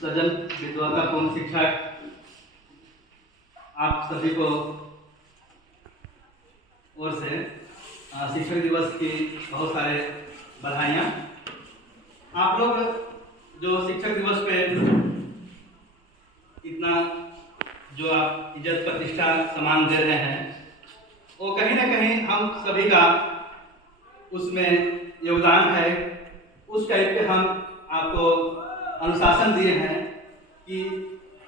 सजन विद्वतापूर्ण शिक्षक आप सभी को ओर से शिक्षक दिवस की बहुत सारे बधाइयाँ। आप लोग जो शिक्षक दिवस पे इतना जो आप इज्जत प्रतिष्ठा सम्मान दे रहे हैं वो कहीं ना कहीं हम सभी का उसमें योगदान है। उस टाइप के हम आपको अनुशासन दिए हैं कि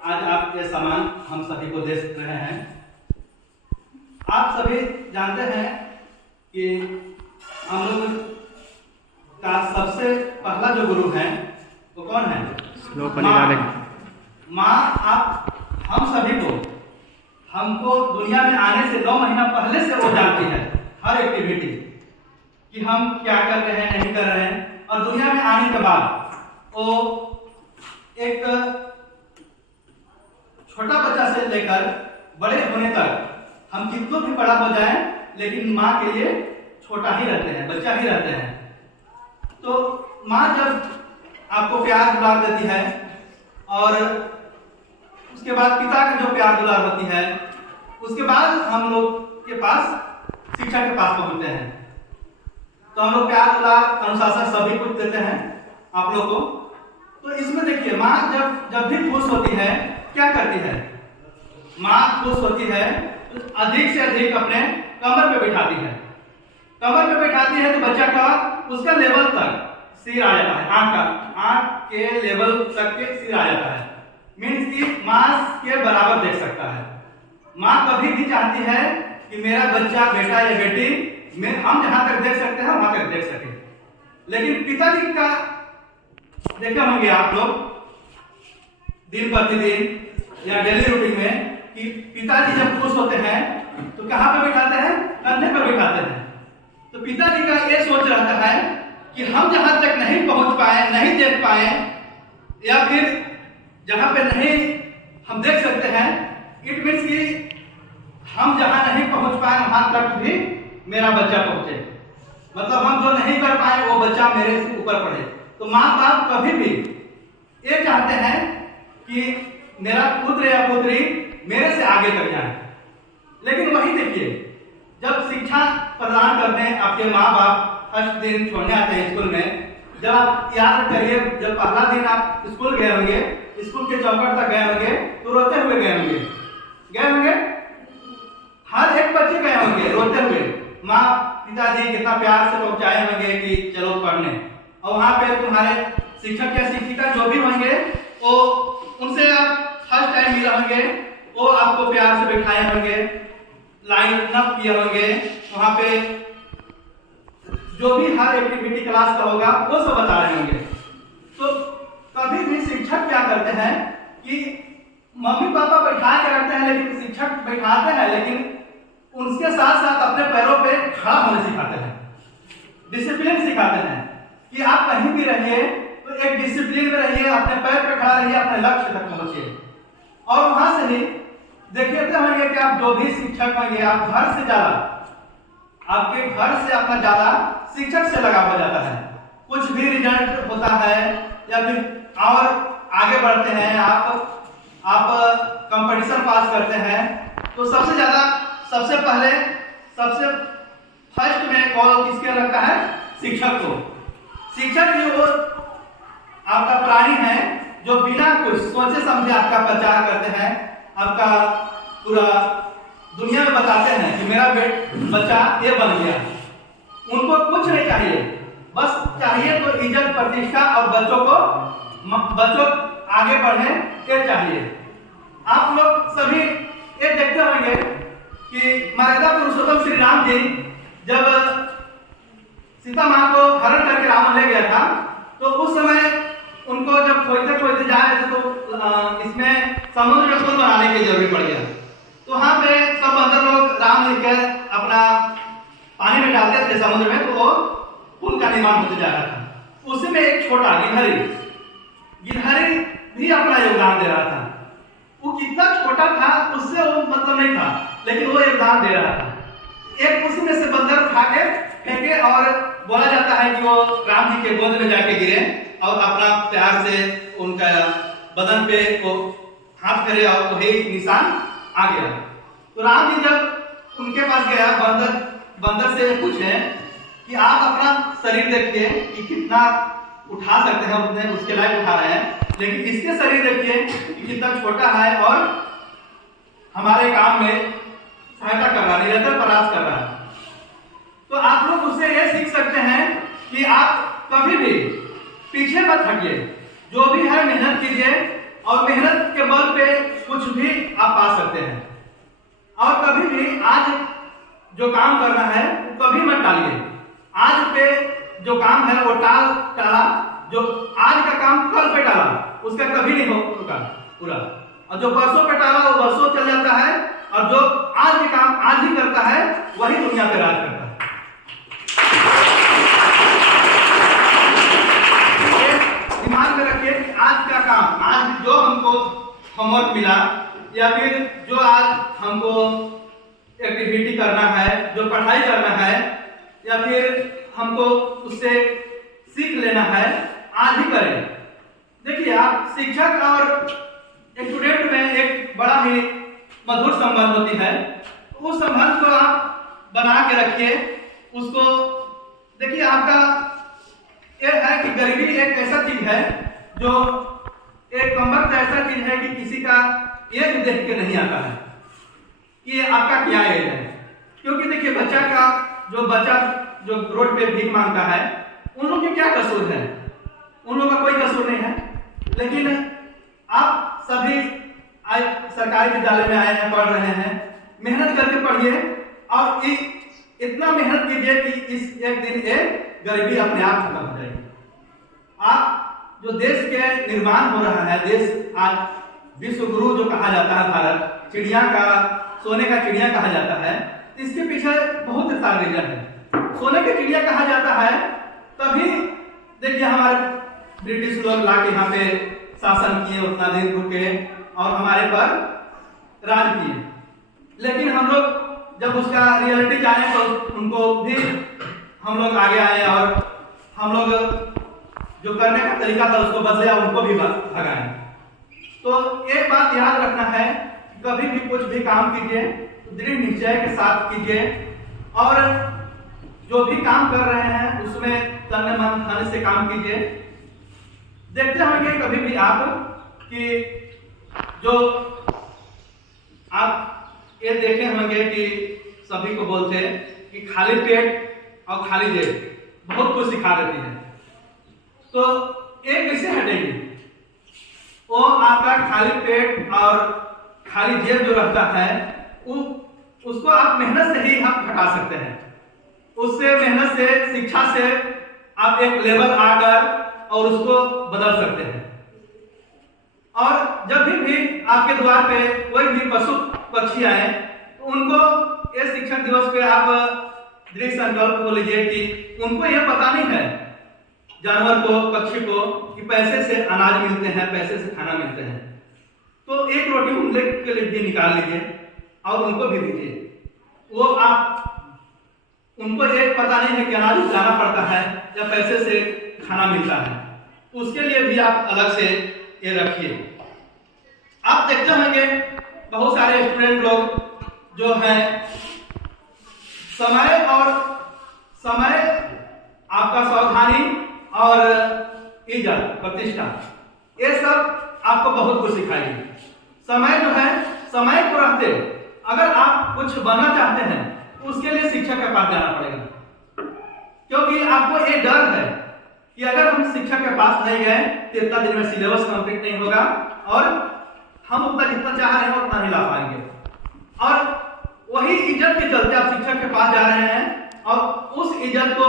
आज आप ये सम्मान हम सभी को दे रहे हैं। आप सभी जानते हैं कि हम लोग का सबसे पहला जो गुरु है वो कौन है? माँ। आप हम सभी को हमको दुनिया में आने से 9 महीना पहले से वो जानती है हर एक्टिविटी कि हम क्या कर रहे हैं नहीं कर रहे हैं। और दुनिया में आने के बाद वो एक छोटा बच्चा से लेकर बड़े होने तक हम कितना भी बड़ा हो जाए लेकिन माँ के लिए छोटा ही रहते हैं, बच्चा ही रहते हैं। तो माँ जब आपको प्यार दुलार देती है और उसके बाद पिता का जो प्यार दुलार होती है उसके बाद हम लोग के पास शिक्षा के पास पहुंचते हैं। तो हम लोग प्यार दुलार अनुशासन सभी कुछ देते हैं आप लोग को। तो इसमें देखिए माँ जब भी खुश होती है क्या करती है? माँ खुश होती है तो अधिक से अधिक अपने कमर पे बैठाती है। कमर पे बैठाती है तो बच्चा का उसका लेवल तक सिर आ जाता है, आंख के लेवल तक के सिर आ जाता है। मीन्स कि माँ के बराबर देख सकता है। माँ कभी भी चाहती है कि मेरा बच्चा बेटा या बेटी हम जहां तक देख सकते हैं वहां तक देख सके। लेकिन पिताजी का देखे होंगे आप लोग दिन प्रतिदिन या डेली रूटीन में कि पिताजी जब खुश होते हैं तो कहां पे बैठाते हैं? कंधे पर बैठाते हैं। तो पिताजी का ये सोच रहता है कि हम जहां तक नहीं पहुंच पाए, नहीं देख पाए या फिर जहां पे नहीं हम देख सकते हैं, इट मीन्स कि हम जहां नहीं पहुंच पाए वहां तक भी मेरा बच्चा पहुंचे। मतलब हम जो नहीं कर पाए वो बच्चा मेरे से ऊपर पढ़े। तो माँ बाप कभी भी ये चाहते हैं कि मेरा पुत्र या पुत्री मेरे से आगे तक जाए। लेकिन वही देखिए जब शिक्षा प्रदान करते हैं आपके माँ बाप फर्स्ट दिन छोड़ने आते हैं स्कूल में, जब आप याद करिए जब पहला दिन आप स्कूल गए होंगे, स्कूल के चौखट तक गए होंगे तो रोते हुए गए होंगे। हर एक बच्चे गए होंगे रोते हुए। माँ पिताजी कितना प्यार से पहुंचाए होंगे कि चलो पढ़ने। और वहां पे तुम्हारे शिक्षक या शिक्षिका जो भी होंगे वो उनसे आप फर्स्ट टाइम मिले होंगे, वो आपको प्यार से बैठाए होंगे, लाइन अप किए होंगे। वहां पे जो भी हर एक्टिविटी क्लास का होगा वो सब बता रहे होंगे। तो कभी भी शिक्षक क्या करते हैं कि मम्मी पापा बैठा के रखते हैं, लेकिन शिक्षक बैठाते हैं लेकिन उनके साथ साथ अपने पैरों पे खड़ा होने सिखाते हैं, डिसिप्लिन सिखाते हैं कि आप कहीं भी रहिए तो एक डिसिप्लिन में रहिए, अपने पैर पे खड़ा रहिए, अपने लक्ष्य तक पहुंचिए। और वहां से ही देखिए होंगे कि आप जो भी शिक्षक होंगे आप घर से ज्यादा आपके घर से अपना ज्यादा शिक्षक से लगाव हो जाता है। कुछ भी रिजल्ट होता है या फिर और आगे बढ़ते हैं, आप कंपटीशन पास करते हैं तो सबसे पहले सबसे फर्स्ट में कॉल किसके लगता है? शिक्षक को। शिक्षक जो वो आपका प्राणी है जो बिना कुछ सोचे समझे आपका प्रचार करते हैं, आपका पूरा दुनिया में बताते हैं कि मेरा बच्चा ये बन गया। उनको कुछ नहीं चाहिए, बस चाहिए तो इज्जत प्रतिष्ठा और बच्चों आगे बढ़े ये चाहिए। आप लोग सभी ये देखते होंगे कि मर्यादा पुरुषोत्तम श्री राम जी जब सीता माँ को हरण करके रावण ले गया था तो उस समय उनको जब खोजते जा रहे थे तो इसमें समुद्र में पुल बनाने की जरूरत पड़ गया। तो वहां पे सब बंदर लोग राम लेकर अपना पानी में डालते थे समुद्र में, तो वो पुल का निर्माण होते जा रहा था। उसी में एक छोटा गिरहरी भी अपना योगदान दे रहा था। वो कितना छोटा था उससे वो मतलब नहीं था, लेकिन वो योगदान दे रहा था। एक उसी में से बंदर उठा के फेंके और बोला जाता है कि वो राम जी के गोद में जाके गिरे और अपना प्यार से उनका बदन पे वो हाथ करे और वही निशान आ गया। तो राम जी जब उनके पास गया, बंदर से पूछे कि आप अपना शरीर देखिए कि कितना उठा सकते हैं, उतने उसके लायक उठा रहे हैं, लेकिन इसके शरीर देखिए कि कितना छोटा है और हमारे काम में सहायता कर रहा है, निरंतर प्रयास कर रहा है। तो आप लोग उससे ये सीख सकते हैं कि आप कभी भी पीछे मत हटिए, जो भी है मेहनत कीजिए और मेहनत के बल पे कुछ भी आप पा सकते हैं। और कभी भी आज जो काम करना है वो कभी मत टालिए। आज पे जो काम है वो टाला, जो आज का काम कल पे टाला उसका कभी नहीं होगा पूरा, और जो परसों पे टाला वो बरसों चल जाता है, और जो आज के काम आज ही करता है वही दुनिया पे राज करता है। दिमाग में रखिए कि आज का काम, आज जो हमको होमवर्क मिला या फिर जो आज हमको एक्टिविटी करना है, जो पढ़ाई करना है या फिर हमको उससे सीख लेना है, आज ही करें। देखिए, आप शिक्षक और स्टूडेंट में एक बड़ा ही मधुर संबंध होती है, उस संबंध को आप बना के रखिए। उसको देखिए, आपका यह है कि गरीबी एक ऐसा चीज है जो एक कमबख्त ऐसा चीज है कि किसी का एज देख के नहीं आता है कि आपका क्या एज है। क्योंकि देखिए, बच्चा जो रोड पे भीख मांगता है, उन लोग के क्या कसूर है? उन लोगों का कोई कसूर नहीं है। लेकिन आप सभी आज सरकारी विद्यालय में आए हैं, पढ़ रहे हैं, मेहनत करके पढ़िए और इतना मेहनत कीजिए कि इस एक दिन ये गरीबी अपने आप खत्म हो जाएगी। आप जो देश के निर्माण हो रहा है, देश आज विश्व गुरु जो कहा जाता है, भारत चिड़िया का, सोने का चिड़िया कहा जाता है, इसके पीछे बहुत सारे रीजन है। सोने की चिड़िया कहा जाता है तभी देखिए हमारे ब्रिटिश लोग लाके यहाँ पे शासन किए, उतना दिन रुके और हमारे पर राज किए। लेकिन हम लोग जब उसका रियलिटी जाने तो उनको भी हम लोग आगे आए और हम लोग जो करने का तरीका था उसको बदले, उनको भी भगाए। तो एक बात याद रखना है, कभी भी कुछ भी काम कीजिए तो दृढ़ निश्चय के साथ कीजिए और जो भी काम कर रहे हैं उसमें तन मन धन से काम कीजिए। देखते होंगे कभी भी आप कि जो आप ये देखे होंगे कि सभी को बोलते हैं कि खाली पेट और खाली जेब बहुत कुछ सिखा देती है। तो एक कैसे हटेगी? वो आपका खाली पेट और खाली जेब जो रहता है उसको आप मेहनत से ही हम हटा सकते हैं। उससे मेहनत से, शिक्षा से आप एक लेवल आकर और उसको बदल सकते हैं। और जब भी आपके द्वार पे कोई भी पशु पक्षी आए तो उनको ये शिक्षक दिवस पे आप दृढ़ संकल्प को लीजिए कि उनको यह पता नहीं है, जानवर को, पक्षी को, कि पैसे से अनाज मिलते हैं, पैसे से खाना मिलते हैं। तो एक रोटी उनके के लिए भी निकाल लीजिए और उनको भी दीजिए। वो आप उनको एक पता नहीं है कि अनाज उगाना पड़ता है या पैसे से खाना मिलता है, उसके लिए भी आप अलग से ये रखिए। आप देखते होंगे बहुत सारे स्टूडेंट लोग जो हैं समय आपका सावधानी और इज्जत प्रतिष्ठा ये सब आपको बहुत कुछ सिखाएगी। समय जो है, समय को रहते अगर आप कुछ बनना चाहते हैं तो उसके लिए शिक्षक के पास जाना पड़ेगा, क्योंकि आपको ये डर है कि अगर हम शिक्षक के पास नहीं गए तो इतना दिन में सिलेबस कंप्लीट नहीं होगा और हम उतना जितना चाह रहे हैं उतना नहीं ला पाएंगे। और वही इज्जत के चलते आप शिक्षक के पास जा रहे हैं और उस इज्जत को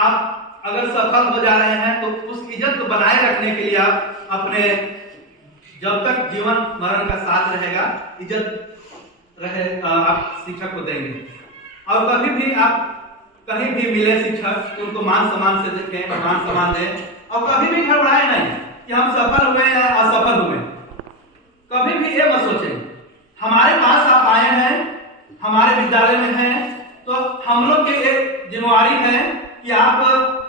आप अगर सफल हो जा रहे हैं तो उस इज्जत को बनाए रखने के लिए आप अपने जब तक जीवन मरण का साथ रहेगा इज्जत रहे आप शिक्षक को देंगे। और कभी भी आप कहीं भी मिले शिक्षक उनको मान सम्मान से देखें, मान सम्मान दें और कभी भी घबराए नहीं कि हम सफल हुए या असफल हुए। कभी भी ये मत सोचें हमारे पास आप आए हैं, हमारे विद्यालय में हैं, तो हम लोग की एक जिम्मेवारी है कि आप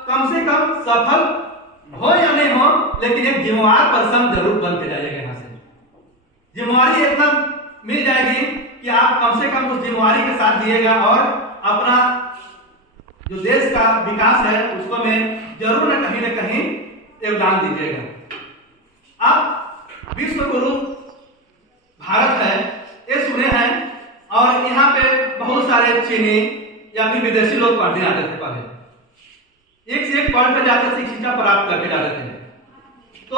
कम से कम सफल हो या नहीं हो लेकिन एक जिम्मेवार पर्सन जरूर बन के जाइएगा। यहाँ से जिम्मेवारी इतना मिल जाएगी कि आप कम से कम उस जिम्मेवारी के साथ जिएगा और अपना जो देश का विकास है उसको में जरूर न कहीं योगदान दीजिएगा। आप विश्व गुरु भारत है ये सुने हैं, और यहाँ पे बहुत सारे चीनी या फिर विदेशी लोग पढ़ने आते थे। पहले एक से एक पढ़ कर जाते थे, शिक्षा प्राप्त करके जाते थे। तो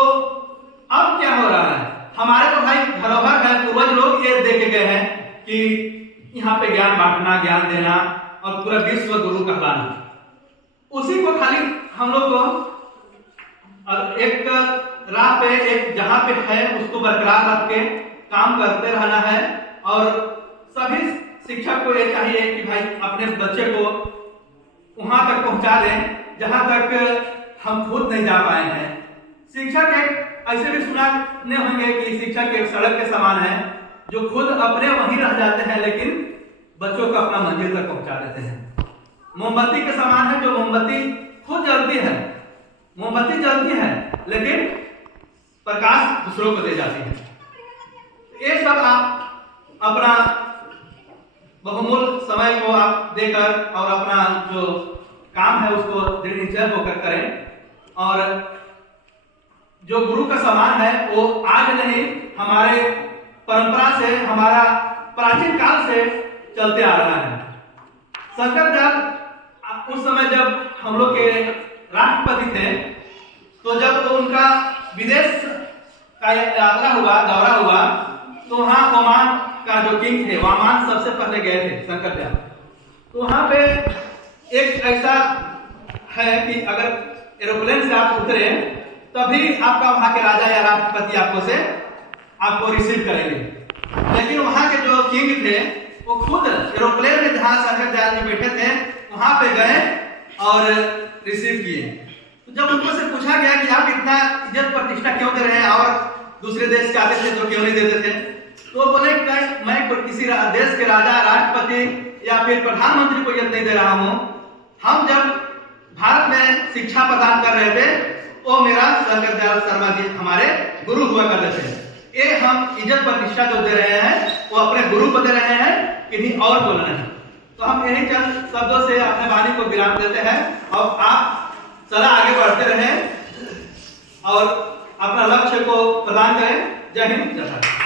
अब क्या हो रहा है, हमारे तो भाई धरोहर है, पूर्वज लोग ये दे के गए हैं कि यहाँ पे ज्ञान बांटना, ज्ञान देना और पूरा विश्व गुरु कहलाना, उसी को खाली हम लोग को एक राह पे, एक जहां पे है उसको बरकरार रख के काम करते रहना है। और सभी शिक्षक को ये चाहिए कि भाई अपने बच्चे को वहां तक पहुंचा दें जहां तक हम खुद नहीं जा पाए हैं। शिक्षक एक ऐसे भी सुनने होंगे कि शिक्षक एक सड़क के समान है जो खुद अपने वहीं रह जाते हैं लेकिन बच्चों को अपना मंजिल तक पहुंचा देते हैं। मोमबत्ती के समान है, जो मोमबत्ती खुद जलती है, मोमबत्ती जलती है लेकिन प्रकाश दूसरों को दे जाती है। ये सब आप अपना बहुमूल्य समय को आप देकर और अपना जो काम है उसको दृढ़ निश्चय होकर करें। और जो गुरु का सम्मान है वो आज नहीं, हमारे परंपरा से, हमारा प्राचीन काल से चलते आ रहा है। शंकराचार्य उस समय जब हम लोग के राष्ट्रपति थे, तो जब उनका विदेश का यात्रा हुआ, दौरा हुआ, तो वहां ओमान का जो किंग थे, वामान सबसे पहले गए थे शंकराचार्य। तो वहां पे एक ऐसा है कि अगर एरोप्लेन से आप उतरे तभी आपका वहां के राजा या राष्ट्रपति आपको रिसीव करेंगे। लेकिन वहां के जो किंग थे वो खुद एरोप्लेन में जहां शंकराचार्य जी बैठे थे वहां पे गए और रिसीव किए। तो जब उनको से पूछा गया कि आप इतना इज्जत प्रतिष्ठा क्यों दे रहे हैं और दूसरे देश के आते थे तो क्यों नहीं देते थे, तो बोले मैं किसी देश के राजा, राष्ट्रपति या फिर प्रधानमंत्री को इज्जत नहीं दे रहा हूं। हम जब भारत में शिक्षा प्रदान कर रहे थे वो मेरा शंकराचार्य शर्मा जी हमारे गुरु हुआ करते थे। ये हम इज्जत प्रतिष्ठा जो दे रहे हैं वो अपने गुरु को दे रहे हैं, किन्हीं और को नहीं। तो हम यही चंद शब्दों से अपने वाणी को विराम देते हैं और आप सदा आगे बढ़ते रहें और अपना लक्ष्य को प्रदान करें। जय हिंद, जय भारत।